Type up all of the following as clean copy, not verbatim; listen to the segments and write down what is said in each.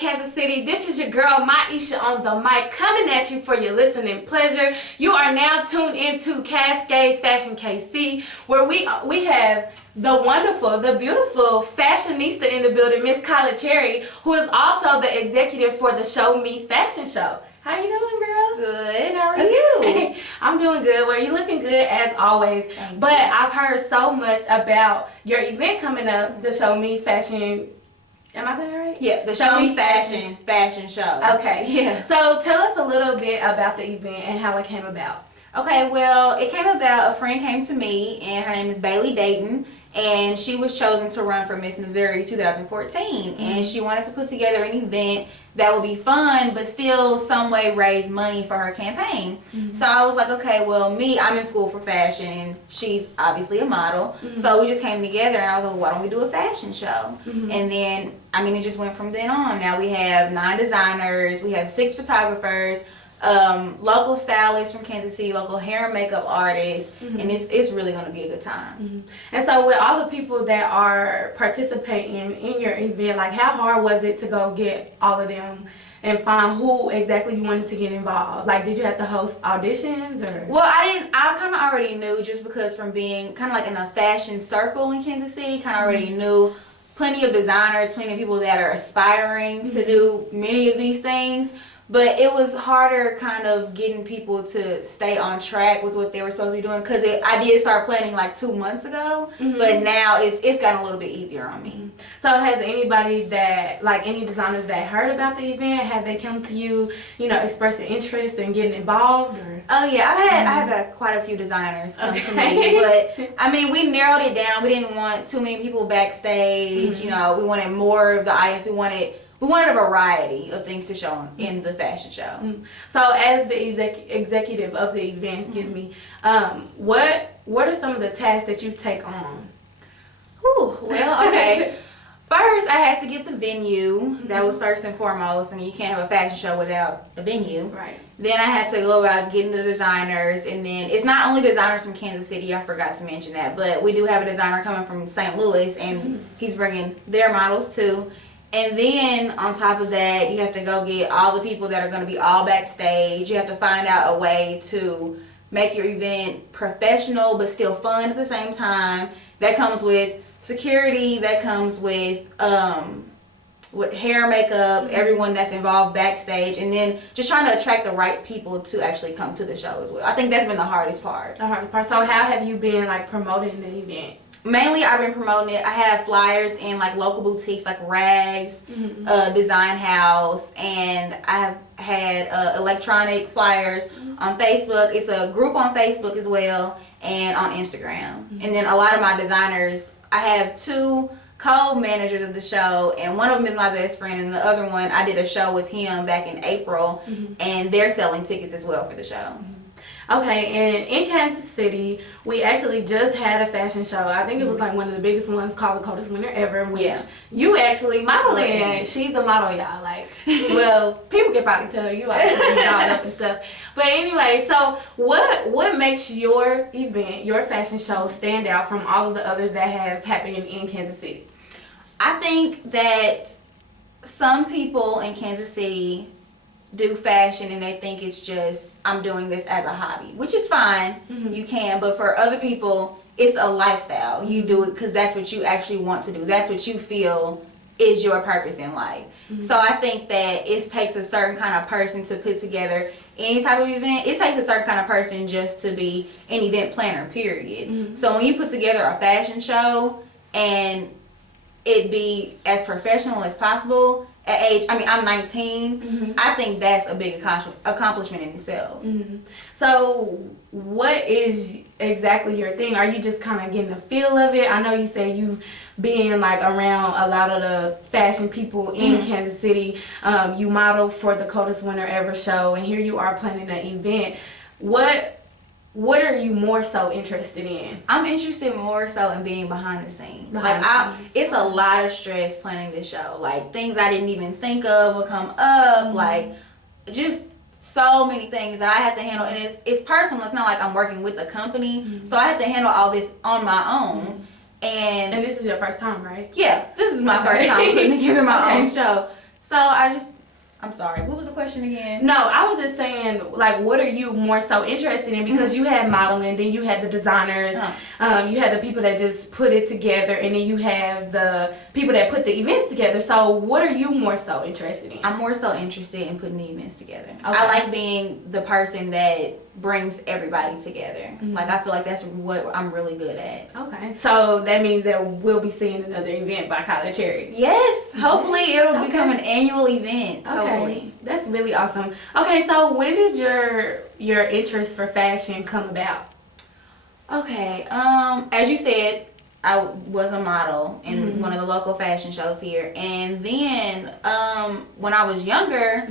Kansas City? This is your girl Miesha on the mic, coming at you for your listening pleasure. You are now tuned into Cascade Fashion KC, where we have the wonderful, the beautiful fashionista in the building, Miss Kyla Cherry, who is also the executive for the Show Me Fashion Show. How you doing, girl? Good. How are you? I'm doing good. Well, you're looking good as always. But I've heard so much about your event coming up, the Show Me Fashion. Am I saying it right? Yeah, the Show Me Fashion Show. Okay. Yeah. So tell us a little bit about the event and how it came about. Okay, well, it came about, a friend came to me, and her name is Bailey Dayton, and she was chosen to run for Miss Missouri 2014, and she wanted to put together an event that would be fun, but still some way raise money for her campaign. So I was like, okay, well, I'm in school for fashion, and she's obviously a model, so we just came together, and I was like, well, why don't we do a fashion show? And then, it just went from then on. Now we have 9 designers, we have 6 photographers, local stylists from Kansas City, local hair and makeup artists, and it's really going to be a good time. And so with all the people that are participating in your event, like how hard was it to go get all of them and find who exactly you wanted to get involved? Like, did you have to host auditions or? Well, I kind of already knew, just because from being kind of like in a fashion circle in Kansas City, kind of already knew plenty of designers, plenty of people that are aspiring to do many of these things. But it was harder kind of getting people to stay on track with what they were supposed to be doing, because I did start planning like 2 months ago, but now it's gotten a little bit easier on me. So has anybody any designers that heard about the event, have they come to you, express an interest in getting involved? Or? Oh yeah, I have quite a few designers come to me, but we narrowed it down. We didn't want too many people backstage. We wanted more of the audience. We wanted a variety of things to show in the fashion show. So as the executive of the event, what are some of the tasks that you take on? Well, okay. First, I had to get the venue. That was first and foremost. You can't have a fashion show without a venue. Right. Then I had to go about getting the designers, and then it's not only designers from Kansas City, I forgot to mention that, but we do have a designer coming from St. Louis, and he's bringing their models too. And then on top of that, you have to go get all the people that are going to be all backstage. You have to find out a way to make your event professional but still fun at the same time. That comes with security, that comes with hair, makeup, everyone that's involved backstage, and then just trying to attract the right people to actually come to the show as well. I think that's been the hardest part. The hardest part. So how have you been promoting the event? Mainly, I've been promoting it. I have flyers in local boutiques like Rags, Design House, and I have had electronic flyers on Facebook. It's a group on Facebook as well, and on Instagram. And then a lot of my designers, I have 2 co-managers of the show, and one of them is my best friend, and the other one, I did a show with him back in April, and they're selling tickets as well for the show. Okay, and in Kansas City, we actually just had a fashion show. I think it was one of the biggest ones, called the Coldest Winter Ever, which you actually model in. She's a model, y'all. Well, people can probably tell you dolled up and stuff. But anyway, so what makes your event, your fashion show, stand out from all of the others that have happened in Kansas City? I think that some people in Kansas City do fashion and they think it's just, I'm doing this as a hobby, which is fine. You can, but for other people, it's a lifestyle. You do it because that's what you actually want to do. That's what you feel is your purpose in life. So I think that it takes a certain kind of person to put together any type of event. It takes a certain kind of person just to be an event planner, period. So when you put together a fashion show and it be as professional as possible, at age, I'm 19, I think that's a big accomplishment in itself. So what is exactly your thing? Are you just kind of getting the feel of it? I know you say you being around a lot of the fashion people in Kansas City. You model for the Coldest Winter Ever show, and here you are planning an event. What are you more so interested in? I'm interested more so in being behind the scenes. It's a lot of stress planning this show. Things I didn't even think of will come up. Just so many things that I have to handle, and it's personal. It's not like I'm working with the company, so I have to handle all this on my own. And this is your first time, right? Yeah, this is my first time putting together my own show. So I'm sorry, what was the question again? No, I was just saying, like, what are you more so interested in? Because you had modeling, then you had the designers, you had the people that just put it together, and then you have the people that put the events together. So what are you more so interested in? I'm more so interested in putting the events together. Okay. I like being the person that brings everybody together. Like, I feel like that's what I'm really good at. Okay. So that means that we'll be seeing another event by Kyla Cherry. Yes. Hopefully it'll become an annual event. Hopefully. That's really awesome. Okay, so when did your interest for fashion come about? Okay. As you said, I was a model in one of the local fashion shows here. And then when I was younger,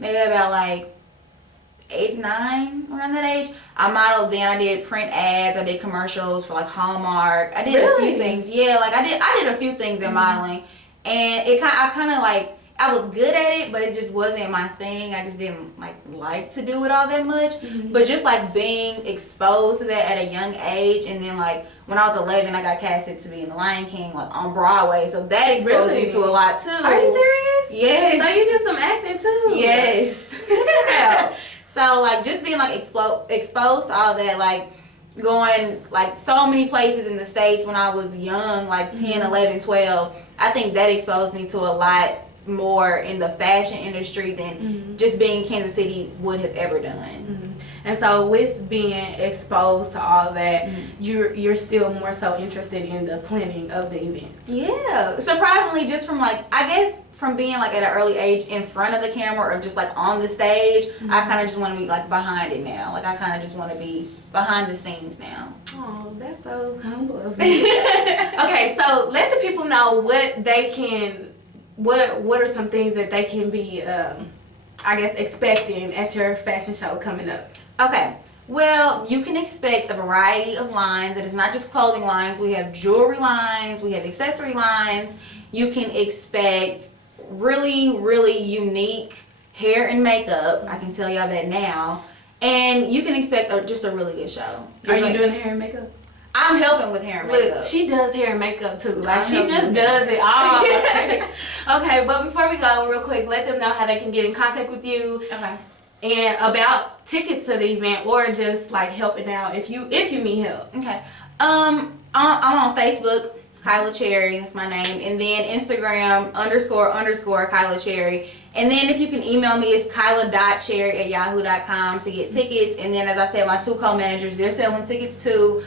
maybe about like 8, 9, around that age, I modeled. Then I did print ads, I did commercials for like Hallmark. I did a few things. Yeah, like I did a few things in modeling, and I kind of like, I was good at it, but it just wasn't my thing. I just didn't like to do it all that much. But just like being exposed to that at a young age, and then like when I was 11, I got casted to be in The Lion King, like on Broadway. So that exposed me to a lot too. Are you serious? Yes. So you did some acting too? Yes. Yeah. So like just being like exposed to all that, like going like so many places in the States when I was young, like 10, 11, 12. I think that exposed me to a lot more in the fashion industry than just being in Kansas City would have ever done. And so with being exposed to all that, you're still more so interested in the planning of the events. Yeah, surprisingly, just from like, I guess from being like at an early age in front of the camera or just like on the stage, I kind of just want to be like behind it now. Like I kind of just want to be behind the scenes now. Oh, that's so humble of you. Okay, so let the people know what they can. What are some things that they can be, I guess, expecting at your fashion show coming up? Okay. Well, you can expect a variety of lines. It is not just clothing lines. We have jewelry lines. We have accessory lines. You can expect really, really unique hair and makeup. I can tell y'all that now. And you can expect just a really good show. Are you doing the hair and makeup? I'm helping with hair and makeup. Look, she does hair and makeup too. Like, she just does it all. Okay, but before we go, real quick, let them know how they can get in contact with you. Okay. And about tickets to the event, or just like helping out if you need help. Okay. I'm on Facebook, Kyla Cherry, that's my name, and then Instagram __ Kyla Cherry. And then if you can email me, it's kyla.cherry@yahoo.com to get tickets. And then, as I said, my 2 co-managers, they're selling tickets too.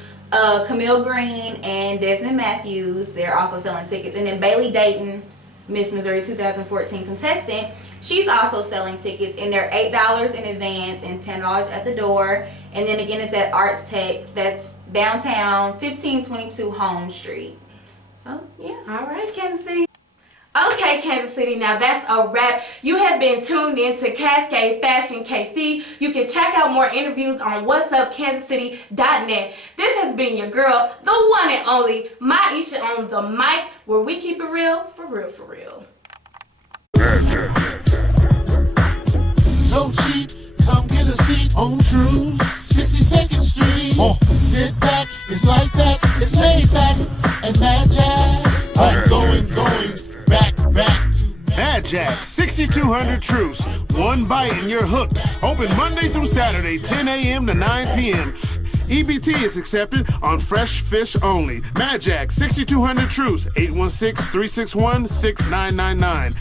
Camille Green and Desmond Matthews, they're also selling tickets. And then Bailey Dayton, Miss Missouri 2014 contestant, she's also selling tickets, and they're $8 in advance and $10 at the door. And then again, it's at Arts Tech, that's downtown, 1522 Home Street. So yeah. All right, Kansas City. Okay, Kansas City, now that's a wrap. You have been tuned in to Cascade Fashion KC. You can check out more interviews on what'supkansascity.net. This has been your girl, the one and only Miesha on the mic, where we keep it real, for real, for real. So cheap, come get a seat on True's 62nd Street. Sit back, it's like that, it's laid back, and Mad Jack. I'm going. Back. Mad Jack, 6200 Truce. One bite and you're hooked. Open Monday through Saturday, 10 a.m. to 9 p.m. EBT is accepted on fresh fish only. Mad Jack, 6200 Truce, 816-361-6999.